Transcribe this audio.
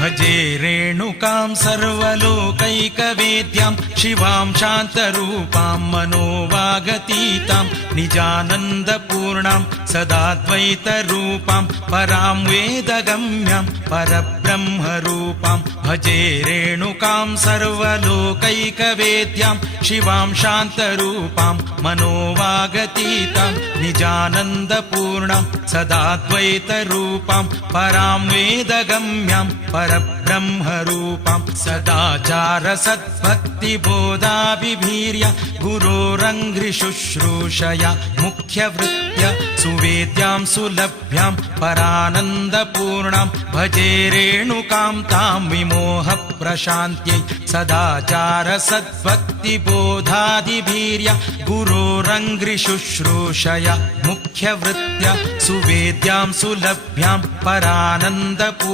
भजे रेणुकां सर्वलोकैकवेद्यां शिवां शान्तरूपां मनोवागतीतां निजानन्दपूर्णां सदाद्वैतरूपां परां वेदगम्यां परब्रह्मरूपां भजे रेणुकां सर्वलोकैकवेद्यां शिवां शान्तरूपां मनोवागतीतां निजानन्दपूर्णां सदाद्वैतरूपां परां वेदगम्यां परब्रह्मरूपां सदाचार सद्भक्तिबोधाभिभीर्य गुरोरङ्घ्रिशुश्रूषया मुख्यवृत्त्या सुवेद्यां सुलभ्यां परानन्दपूर्णां भजे रेणुकां तां विमोहप्रशान्त्यै सदाचार सद्भक्तिबोधाभिभीर्य गुरोरङ्घ्रिशुश्रूषया मुख्यवृत्त्या सुवेद्यां सुलभ्यां परानन्दपूर्णां